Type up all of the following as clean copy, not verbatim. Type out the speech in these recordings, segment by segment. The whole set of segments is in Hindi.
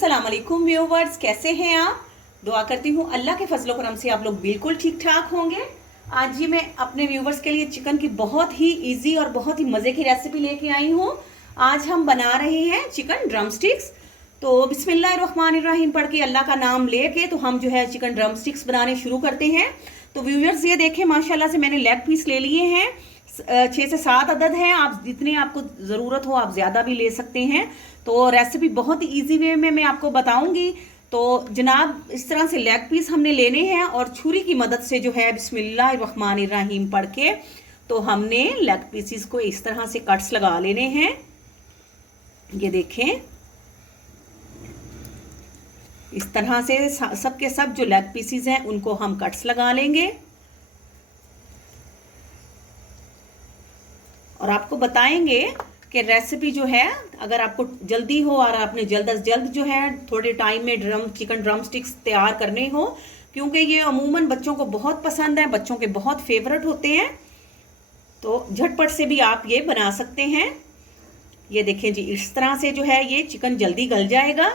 अस्सलाम वालेकुम व्यूअर्स, कैसे हैं आप। दुआ करती हूँ अल्लाह के फजलो करम से आप लोग बिल्कुल ठीक ठाक होंगे। आज ये मैं अपने व्यूअर्स के लिए चिकन की बहुत ही इजी और बहुत ही मज़े की रेसिपी लेके आई हूँ। आज हम बना रहे हैं चिकन ड्रम स्टिक्स। तो बिस्मिल्लाहिर्रहमानिर्रहीम पढ़ के अल्लाह का नाम लेके तो हम जो है चिकन ड्रम स्टिक्स बनाने शुरू करते हैं। तो व्यूअर्स ये देखें, माशाल्लाह से मैंने लेग पीस ले लिए हैं। 6 से 7 अदद हैं। आप जितने आपको ज़रूरत हो आप ज़्यादा भी ले सकते हैं। तो रेसिपी बहुत ही ईजी वे में मैं आपको बताऊंगी। तो जनाब इस तरह से लेग पीस हमने लेने हैं और छुरी की मदद से जो है बिस्मिल्लाहिर्रहमानिर्रहीम पढ़ के तो हमने लेग पीसीस को इस तरह से कट्स लगा लेने हैं। ये देखें, इस तरह से सबके सब जो लेग पीसीस हैं उनको हम कट्स लगा लेंगे। और आपको बताएंगे कि रेसिपी जो है, अगर आपको जल्दी हो और आपने जल्द अज जल्द जो है थोड़े टाइम में चिकन ड्रम स्टिक्स तैयार करने हो, क्योंकि ये अमूमन बच्चों को बहुत पसंद है, बच्चों के बहुत फेवरेट होते हैं, तो झटपट से भी आप ये बना सकते हैं। ये देखें जी, इस तरह से जो है ये चिकन जल्दी गल जाएगा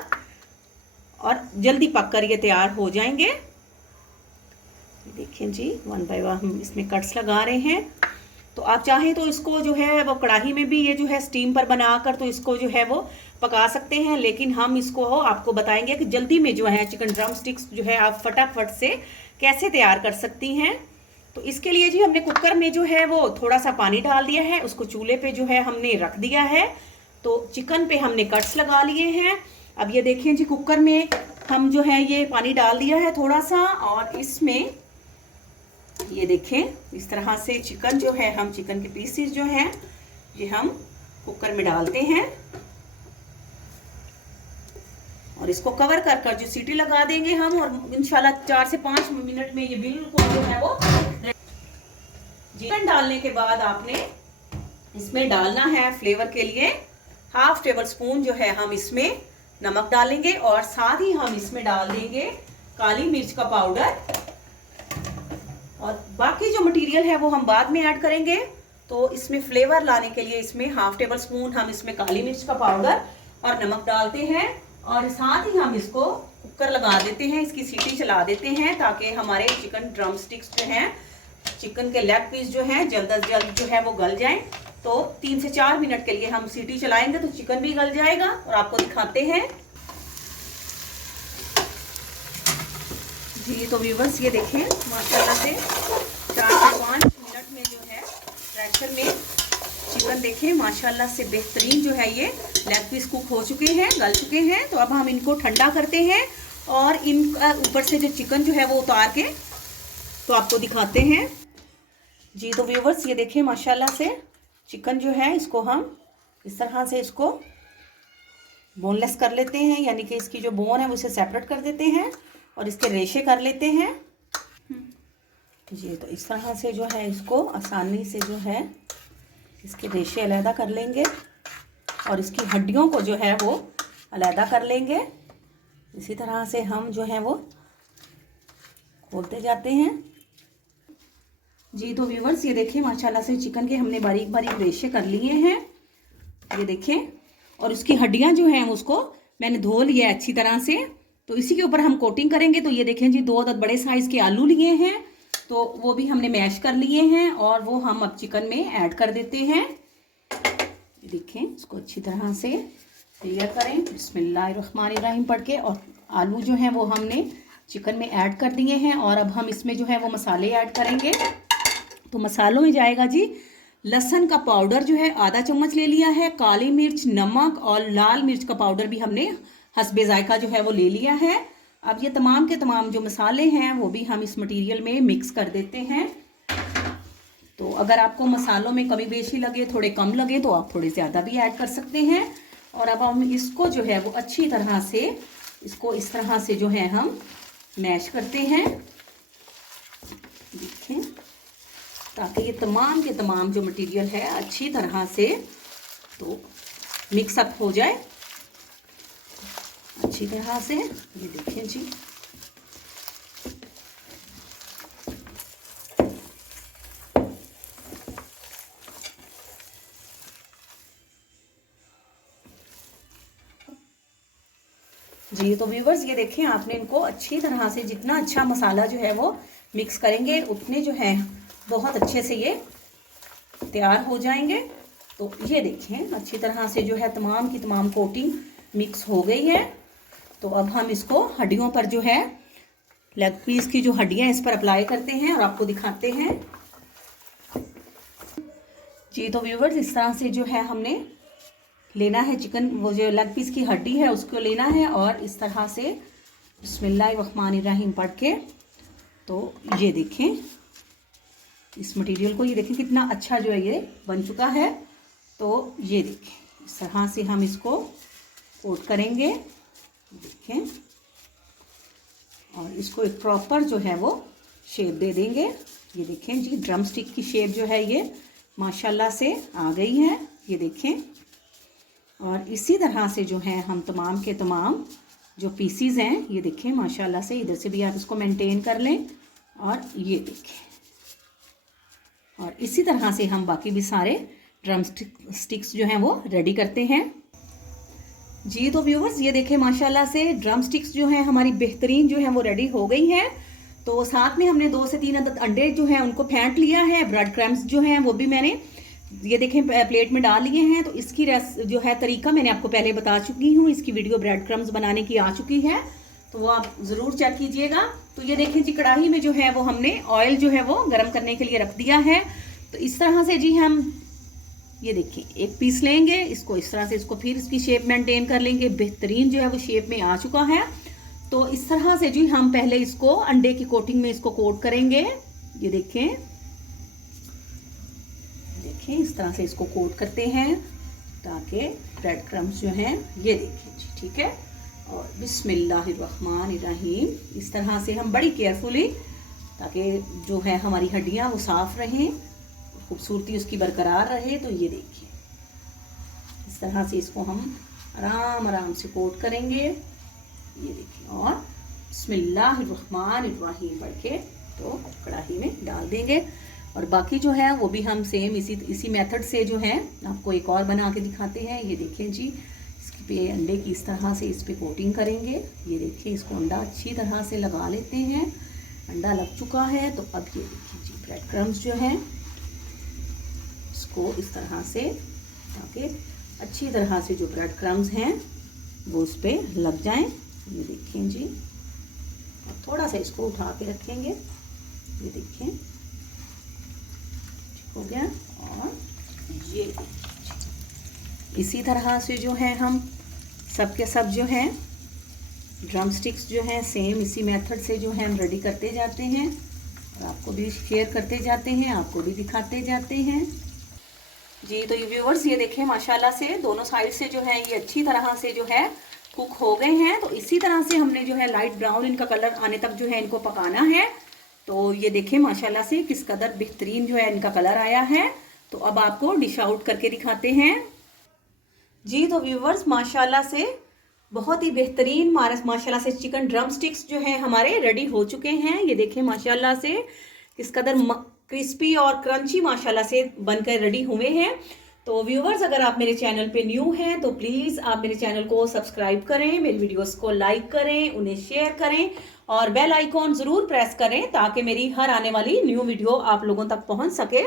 और जल्दी पक कर ये तैयार हो जाएंगे। देखें जी, वन बाय वन हम इसमें कट्स लगा रहे हैं। तो आप चाहें तो इसको जो है वो कढ़ाई में भी ये जो है स्टीम पर बनाकर तो इसको जो है वो पका सकते हैं, लेकिन हम इसको आपको बताएंगे कि जल्दी में जो है चिकन ड्रम स्टिक्स जो है आप फटाफट से कैसे तैयार कर सकती हैं। तो इसके लिए जी हमने कुकर में जो है वो थोड़ा सा पानी डाल दिया है, उसको चूल्हे पे जो है हमने रख दिया है। तो चिकन पे हमने कट्स लगा लिए हैं। अब ये देखें जी, कुकर में हम जो है ये पानी डाल दिया है थोड़ा सा, और इसमें ये देखें इस तरह से चिकन जो है, हम चिकन के पीसेस जो हैं ये हम कुकर में डालते हैं और इसको कवर कर कर जो सीटी लगा देंगे हम, और इंशाल्लाह 4 से 5 मिनट में ये बिल्कुल जो है वो। चिकन डालने के बाद आपने इसमें डालना है फ्लेवर के लिए ½ टेबल स्पून जो है हम इसमें नमक डालेंगे, और साथ ही हम इसमें डाल देंगे काली मिर्च का पाउडर, और बाकी जो मटेरियल है वो हम बाद में ऐड करेंगे। तो इसमें फ्लेवर लाने के लिए इसमें ½ टेबल स्पून हम इसमें काली मिर्च का पाउडर और नमक डालते हैं, और साथ ही हम इसको कुकर लगा देते हैं, इसकी सीटी चला देते हैं ताकि हमारे चिकन ड्रम स्टिक्स जो हैं, चिकन के लेग पीस जो हैं जल्द अज जल्द जो है वो गल जाएं। तो 3 से 4 मिनट के लिए हम सीटी चलाएंगे तो चिकन भी गल जाएगा, और आपको दिखाते हैं जी। तो व्यूवर्स ये देखें, माशाल्लाह से 4 से 5 मिनट में जो है प्रेशर में चिकन देखें माशाल्लाह से बेहतरीन जो है ये लेग पीस कुक हो चुके हैं, गल चुके हैं। तो अब हम इनको ठंडा करते हैं और इनका ऊपर से जो चिकन जो है वो उतार के तो आपको दिखाते हैं जी। तो व्यूवर्स ये देखें, माशाल्लाह से चिकन जो है इसको हम इस तरह से इसको बोनलेस कर लेते हैं, यानी कि इसकी जो बोन है उसे सेपरेट कर देते हैं और इसके रेशे कर लेते हैं जी। तो इस तरह से जो है इसको आसानी से जो है इसके रेशे अलहदा कर लेंगे और इसकी हड्डियों को जो है वो अलहदा कर लेंगे। इसी तरह से हम जो है वो खोलते जाते हैं जी। तो व्यूवर्स ये देखें, माशाल्लाह से चिकन के हमने बारीक बारीक रेशे कर लिए हैं, ये देखें, और उसकी हड्डियां जो हैं उसको मैंने धो लिया अच्छी तरह से। तो इसी के ऊपर हम कोटिंग करेंगे। तो ये देखें जी, 2 अदद बड़े साइज के आलू लिए हैं, तो वो भी हमने मैश कर लिए हैं और वो हम अब चिकन में ऐड कर देते हैं। देखें, इसको अच्छी तरह से क्लियर करें बिस्मिल्लाहिर्रहमानिर्रहीम पढ़ के, और आलू जो हैं वो हमने चिकन में ऐड कर दिए हैं। और अब हम इसमें जो है वो मसाले ऐड करेंगे। तो मसालों में जाएगा जी, लहसुन का पाउडर जो है आधा चम्मच ले लिया है, काली मिर्च, नमक और लाल मिर्च का पाउडर भी हमने हस्बे जायका जो है वो ले लिया है। अब ये तमाम के तमाम जो मसाले हैं वो भी हम इस मटेरियल में मिक्स कर देते हैं। तो अगर आपको मसालों में कमी बेशी लगे, थोड़े कम लगे, तो आप थोड़े ज़्यादा भी ऐड कर सकते हैं। और अब हम इसको जो है वो अच्छी तरह से इसको इस तरह से जो है हम मैश करते हैं, देखें, ताकि ये तमाम के तमाम जो मटेरियल है अच्छी तरह से तो मिक्सअप हो जाए अच्छी तरह से। ये देखें जी, जी तो व्यूवर्स ये देखें, आपने इनको अच्छी तरह से, जितना अच्छा मसाला जो है वो मिक्स करेंगे उतने जो है बहुत अच्छे से ये तैयार हो जाएंगे। तो ये देखें अच्छी तरह से जो है तमाम की तमाम कोटिंग मिक्स हो गई है। तो अब हम इसको हड्डियों पर जो है, लेग पीस की जो हड्डियां इस पर अप्लाई करते हैं और आपको दिखाते हैं। जी तो व्यूवर्स इस तरह से जो है हमने लेना है चिकन, वो जो लेग पीस की हड्डी है उसको लेना है और इस तरह से बिस्मिल्लाहिर्रहमानिर्रहीम पढ़ के, तो ये देखें इस मटेरियल को, ये देखें कितना अच्छा जो है ये बन चुका है। तो ये देखें इस तरह से हम इसको कोट करेंगे, देखें, और इसको एक प्रॉपर जो है वो शेप दे देंगे। ये देखें जी ड्रम स्टिक की शेप जो है ये माशाल्लाह से आ गई है, ये देखें। और इसी तरह से जो है हम तमाम के तमाम जो पीसीज हैं ये देखें माशाल्लाह से, इधर से भी आप इसको मेंटेन कर लें और ये देखें। और इसी तरह से हम बाकी भी सारे ड्रम स्टिक्स जो हैं वो रेडी करते हैं। जी तो व्यूवर्स ये देखें माशाल्लाह से ड्रम स्टिक्स जो हैं हमारी बेहतरीन जो है वो रेडी हो गई हैं। तो साथ में हमने 2 से 3 अदद अंडे जो हैं उनको फेंट लिया है। ब्रेड क्रम्स जो हैं वो भी मैंने ये देखें प्लेट में डाल लिए हैं। तो इसकी जो है तरीका मैंने आपको पहले बता चुकी हूँ, इसकी वीडियो ब्रेड क्रम्स बनाने की आ चुकी है, तो वो आप ज़रूर चेक कीजिएगा। तो ये देखें जी कढ़ाई में जो है वो हमने ऑयल जो है वो गर्म करने के लिए रख दिया है। तो इस तरह से जी हम ये देखें एक पीस लेंगे, इसको इस तरह से, इसको फिर इसकी शेप मेंटेन कर लेंगे। बेहतरीन जो है वो शेप में आ चुका है। तो इस तरह से जी हम पहले इसको अंडे की कोटिंग में इसको कोट करेंगे। ये देखें इस तरह से इसको कोट करते हैं ताकि ब्रेड क्रम्स जो हैं ये देखें जी, ठीक है। और बिस्मिल्लाहिर्रहमानिर्रहीम इस तरह से हम बड़ी केयरफुली, ताकि जो है हमारी हड्डियां वो साफ रहें, खूबसूरती उसकी बरकरार रहे। तो ये देखिए इस तरह से इसको हम आराम आराम से कोट करेंगे, ये देखिए। और बिस्मिल्लाहिर्रहमानिर्रहीम पढ़ के तो कढ़ाई में डाल देंगे। और बाकी जो है वो भी हम सेम इसी मेथड से जो है आपको एक और बना के दिखाते हैं। ये देखें जी इसकी पे अंडे की इस तरह से इस पे कोटिंग करेंगे। ये देखिए इसको अंडा अच्छी तरह से लगा लेते हैं। अंडा लग चुका है। तो अब ये देखिए जी ब्रेड क्रम्स जो है इसको इस तरह से, ताकि अच्छी तरह से जो ब्रेड क्रम्स हैं वो उस पर लग जाएं। ये देखें जी, और थोड़ा सा इसको उठा के रखेंगे। ये देखें हो गया। और ये इसी तरह से जो है हम सब के सब जो हैं ड्रम स्टिक्स जो हैं सेम इसी मेथड से जो है हम रेडी करते जाते हैं और आपको भी शेयर करते जाते हैं, आपको भी दिखाते जाते हैं। जी तो ये व्यूवर्स ये देखें माशाल्लाह से दोनों साइड से जो है ये अच्छी तरह से जो है कुक हो गए हैं। तो इसी तरह से हमने जो है लाइट ब्राउन इनका कलर आने तक जो है इनको पकाना है। तो ये देखें माशाल्लाह से किस कदर बेहतरीन जो है इनका कलर आया है। तो अब आपको डिश आउट करके दिखाते हैं। जी तो व्यूवर्स माशाल्लाह से बहुत ही बेहतरीन माशाल्लाह से चिकन ड्रम स्टिक्स जो है हमारे रेडी हो चुके हैं। ये देखें माशाल्लाह से किस कदर क्रिस्पी और क्रंची माशाल्लाह से बनकर रेडी हुए हैं। तो व्यूवर्स अगर आप मेरे चैनल पे न्यू हैं तो प्लीज़ आप मेरे चैनल को सब्सक्राइब करें, मेरी वीडियोस को लाइक करें, उन्हें शेयर करें और बेल आइकॉन ज़रूर प्रेस करें ताकि मेरी हर आने वाली न्यू वीडियो आप लोगों तक पहुंच सके।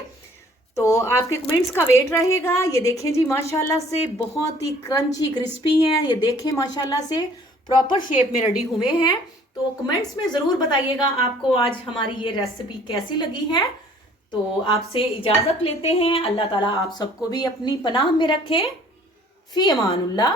तो आपके कमेंट्स का वेट रहेगा। ये देखें जी माशाल्लाह से बहुत ही क्रंची क्रिस्पी हैं। ये देखें माशाल्लाह से प्रॉपर शेप में रेडी हुए हैं। तो कमेंट्स में ज़रूर बताइएगा आपको आज हमारी ये रेसिपी कैसी लगी है। तो आपसे इजाज़त लेते हैं। अल्लाह ताला आप सबको भी अपनी पनाह में रखे। फ़ी अमानुल्लाह।